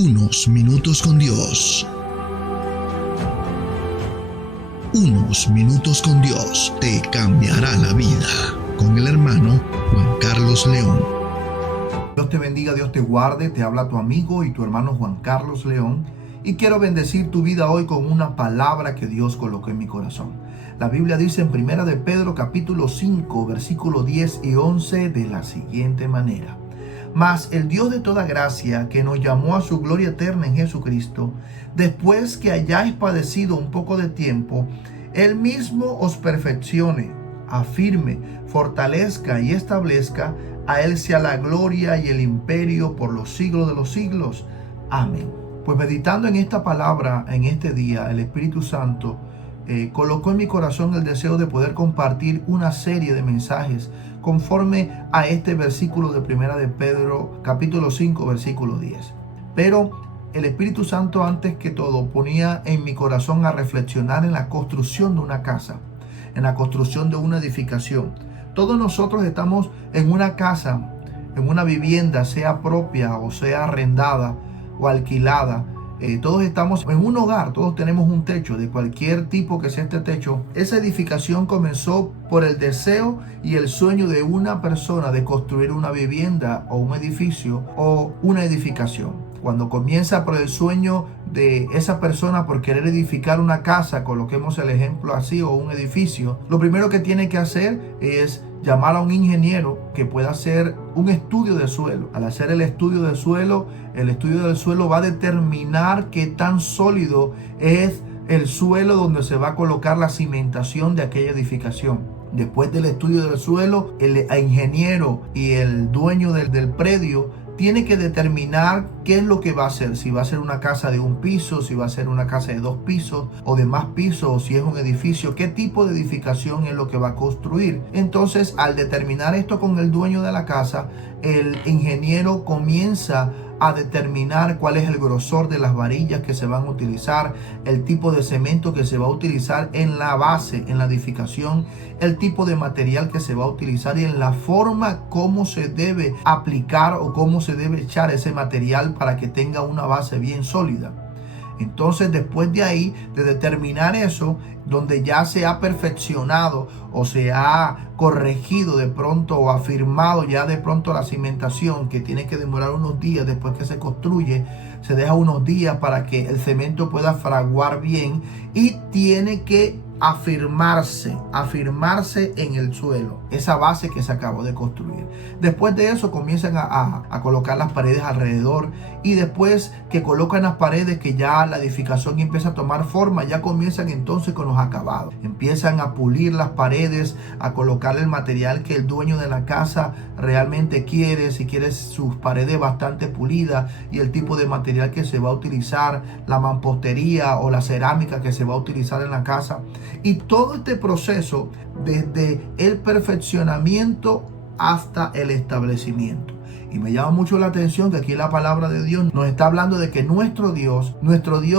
Unos minutos con Dios. Unos minutos con Dios te cambiará la vida. Con el hermano Juan Carlos León. Dios te bendiga, Dios te guarde. Te habla tu amigo y tu hermano Juan Carlos León. Y quiero bendecir tu vida hoy con una palabra que Dios colocó en mi corazón. La Biblia dice en 1 de Pedro capítulo 5 versículos 10 y 11 de la siguiente manera. Mas el Dios de toda gracia, que nos llamó a su gloria eterna en Jesucristo, después que hayáis padecido un poco de tiempo, Él mismo os perfeccione, afirme, fortalezca y establezca. A Él sea la gloria y el imperio por los siglos de los siglos. Amén. Pues meditando en esta palabra en este día, el Espíritu Santo colocó en mi corazón el deseo de poder compartir una serie de mensajes conforme a este versículo de 1 de Pedro capítulo 5 versículo 10. Pero el Espíritu Santo, antes que todo, ponía en mi corazón a reflexionar en la construcción de una casa, en la construcción de una edificación. Todos nosotros estamos en una casa, en una vivienda, sea propia o sea arrendada o alquilada. Todos estamos en un hogar, todos tenemos un techo, de cualquier tipo que sea este techo. Esa edificación comenzó por el deseo y el sueño de una persona de construir una vivienda o un edificio o una edificación. Cuando comienza por el sueño de esa persona por querer edificar una casa, coloquemos el ejemplo así, o un edificio, lo primero que tiene que hacer es llamar a un ingeniero que pueda hacer un estudio de suelo. Al hacer el estudio del suelo va a determinar qué tan sólido es el suelo donde se va a colocar la cimentación de aquella edificación. Después del estudio del suelo, el ingeniero y el dueño del predio tiene que determinar qué es lo que va a hacer. Si va a ser una casa de un piso, si va a ser una casa de 2 pisos o de más pisos, o si es un edificio, qué tipo de edificación es lo que va a construir. Entonces, al determinar esto con el dueño de la casa, el ingeniero comienza a determinar cuál es el grosor de las varillas que se van a utilizar, el tipo de cemento que se va a utilizar en la base, en la edificación, el tipo de material que se va a utilizar y en la forma cómo se debe aplicar o cómo se debe echar ese material para que tenga una base bien sólida. Entonces, después de ahí, de determinar eso, donde ya se ha perfeccionado o se ha corregido de pronto o afirmado ya de pronto la cimentación, que tiene que demorar unos días después que se construye, se deja unos días para que el cemento pueda fraguar bien y tiene que afirmarse en el suelo, esa base que se acabó de construir. Después de eso comienzan a colocar las paredes alrededor, y después que colocan las paredes, que ya la edificación empieza a tomar forma, ya comienzan entonces con los acabados. Empiezan a pulir las paredes, a colocar el material que el dueño de la casa realmente quiere, si quiere sus paredes bastante pulidas y el tipo de material que se va a utilizar, la mampostería o la cerámica que se va a utilizar en la casa. Y todo este proceso, desde el perfeccionamiento hasta el establecimiento. Y me llama mucho la atención que aquí la palabra de Dios nos está hablando de que nuestro Dios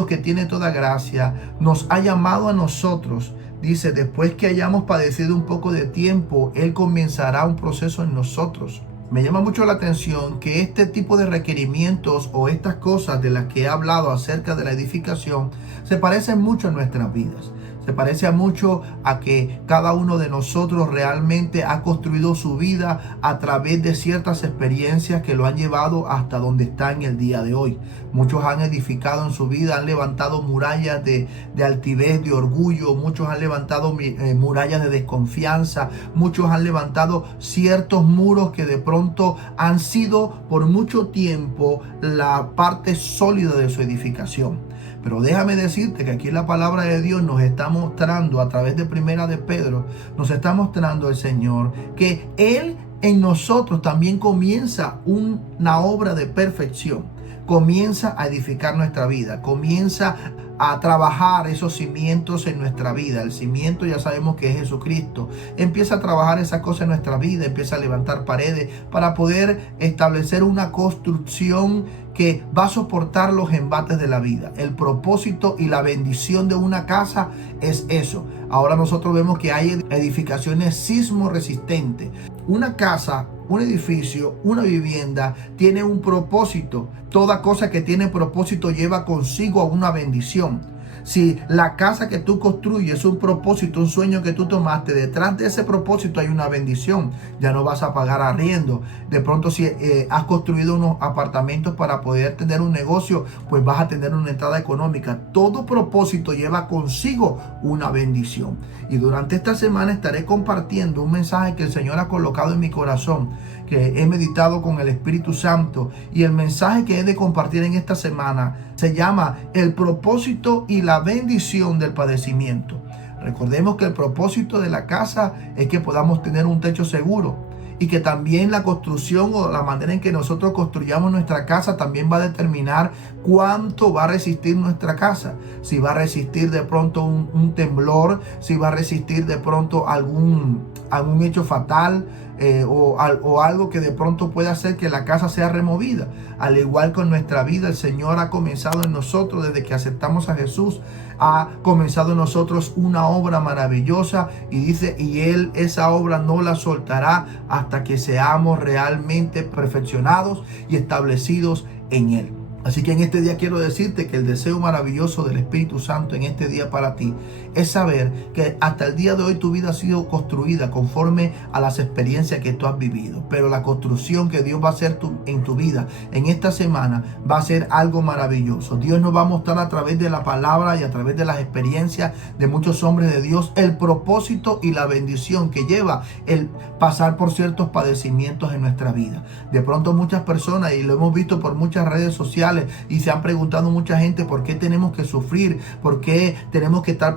que tiene toda gracia, nos ha llamado a nosotros. Dice, después que hayamos padecido un poco de tiempo, Él comenzará un proceso en nosotros. Me llama mucho la atención que este tipo de requerimientos o estas cosas de las que he hablado acerca de la edificación se parecen mucho a nuestras vidas. Se parece mucho a que cada uno de nosotros realmente ha construido su vida a través de ciertas experiencias que lo han llevado hasta donde está en el día de hoy. Muchos han edificado en su vida, han levantado murallas de altivez, de orgullo. Muchos han levantado murallas de desconfianza. Muchos han levantado ciertos muros que de pronto han sido por mucho tiempo la parte sólida de su edificación. Pero déjame decirte que aquí la palabra de Dios nos está mostrando a través de 1 de Pedro, nos está mostrando el Señor que Él en nosotros también comienza una obra de perfección. Comienza a edificar nuestra vida, comienza a trabajar esos cimientos en nuestra vida. El cimiento ya sabemos que es Jesucristo. Empieza a trabajar esas cosas en nuestra vida, empieza a levantar paredes para poder establecer una construcción que va a soportar los embates de la vida. El propósito y la bendición de una casa es eso. Ahora nosotros vemos que hay edificaciones sismo resistentes. Una casa un edificio, una vivienda, tiene un propósito. Toda cosa que tiene propósito lleva consigo a una bendición. Si la casa que tú construyes es un propósito, un sueño que tú tomaste, detrás de ese propósito hay una bendición. Ya no vas a pagar arriendo. De pronto, si has construido unos apartamentos para poder tener un negocio, pues vas a tener una entrada económica. Todo propósito lleva consigo una bendición. Y durante esta semana estaré compartiendo un mensaje que el Señor ha colocado en mi corazón, que he meditado con el Espíritu Santo. Y el mensaje que he de compartir en esta semana se llama el propósito y la bendición del padecimiento. Recordemos que el propósito de la casa es que podamos tener un techo seguro, y que también la construcción o la manera en que nosotros construyamos nuestra casa también va a determinar cuánto va a resistir nuestra casa. Si va a resistir de pronto un temblor, si va a resistir de pronto algún hecho fatal, o algo que de pronto pueda hacer que la casa sea removida. Al igual con nuestra vida, el Señor ha comenzado en nosotros desde que aceptamos a Jesús. Ha comenzado en nosotros una obra maravillosa, y dice, y Él esa obra no la soltará hasta que seamos realmente perfeccionados y establecidos en Él. Así que en este día quiero decirte que el deseo maravilloso del Espíritu Santo en este día para ti es saber que hasta el día de hoy tu vida ha sido construida conforme a las experiencias que tú has vivido. Pero la construcción que Dios va a hacer en tu vida en esta semana va a ser algo maravilloso. Dios nos va a mostrar a través de la palabra y a través de las experiencias de muchos hombres de Dios el propósito y la bendición que lleva el pasar por ciertos padecimientos en nuestra vida. De pronto muchas personas, y lo hemos visto por muchas redes sociales, y se han preguntado mucha gente por qué tenemos que sufrir, por qué tenemos que estar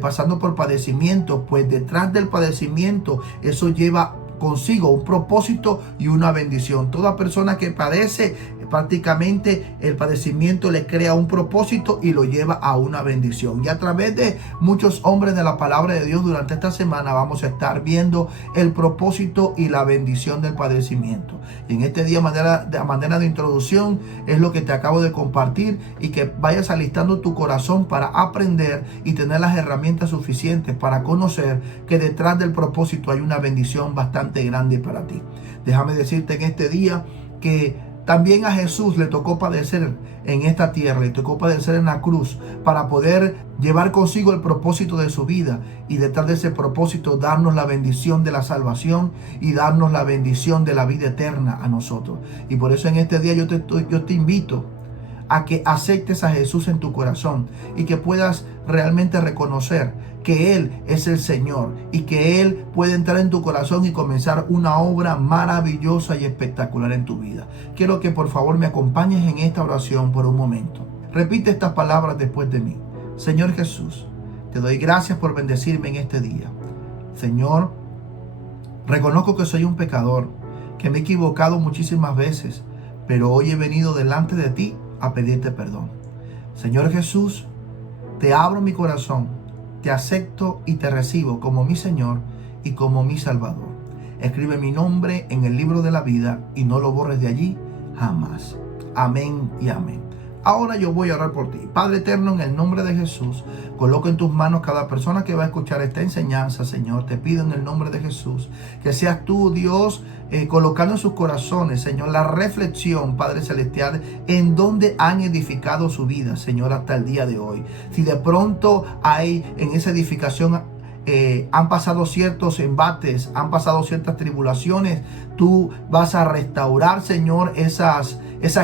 pasando por padecimiento. Pues detrás del padecimiento eso lleva consigo un propósito y una bendición. Toda persona que padece, prácticamente el padecimiento le crea un propósito y lo lleva a una bendición. Y a través de muchos hombres de la palabra de Dios durante esta semana vamos a estar viendo el propósito y la bendición del padecimiento. Y en este día, a manera de introducción, es lo que te acabo de compartir, y que vayas alistando tu corazón para aprender y tener las herramientas suficientes para conocer que detrás del propósito hay una bendición bastante grande para ti. Déjame decirte en este día que también a Jesús le tocó padecer en esta tierra, le tocó padecer en la cruz para poder llevar consigo el propósito de su vida, y detrás de ese propósito darnos la bendición de la salvación y darnos la bendición de la vida eterna a nosotros. Y por eso en este día yo te invito a que aceptes a Jesús en tu corazón y que puedas realmente reconocer que Él es el Señor y que Él puede entrar en tu corazón y comenzar una obra maravillosa y espectacular en tu vida. Quiero que por favor me acompañes en esta oración por un momento. Repite estas palabras después de mí. Señor Jesús, te doy gracias por bendecirme en este día. Señor, reconozco que soy un pecador, que me he equivocado muchísimas veces, pero hoy he venido delante de ti a pedirte perdón. Señor Jesús, te abro mi corazón, te acepto y te recibo como mi Señor y como mi Salvador. Escribe mi nombre en el libro de la vida y no lo borres de allí jamás. Amén y amén. Ahora yo voy a orar por ti. Padre eterno, en el nombre de Jesús, coloco en tus manos cada persona que va a escuchar esta enseñanza, Señor. Te pido en el nombre de Jesús que seas tú, Dios, colocando en sus corazones, Señor, la reflexión, Padre Celestial, en donde han edificado su vida, Señor, hasta el día de hoy. Si de pronto hay en esa edificación han pasado ciertos embates, han pasado ciertas tribulaciones, tú vas a restaurar, Señor, esas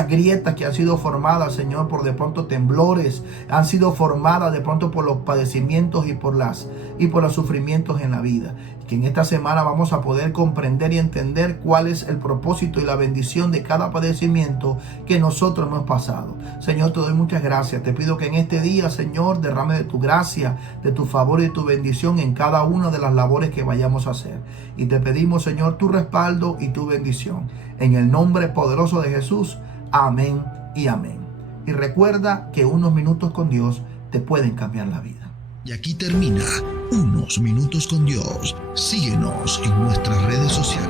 grietas que han sido formadas, Señor, por de pronto temblores, han sido formadas de pronto por los padecimientos y por los sufrimientos en la vida. Que en esta semana vamos a poder comprender y entender cuál es el propósito y la bendición de cada padecimiento que nosotros hemos pasado. Señor, te doy muchas gracias. Te pido que en este día, Señor, derrame de tu gracia, de tu favor y de tu bendición en cada una de las labores que vayamos a hacer. Y te pedimos, Señor, tu respaldo y tu bendición. En el nombre poderoso de Jesús. Amén y amén. Y recuerda que unos minutos con Dios te pueden cambiar la vida. Y aquí termina Unos Minutos con Dios. Síguenos en nuestras redes sociales.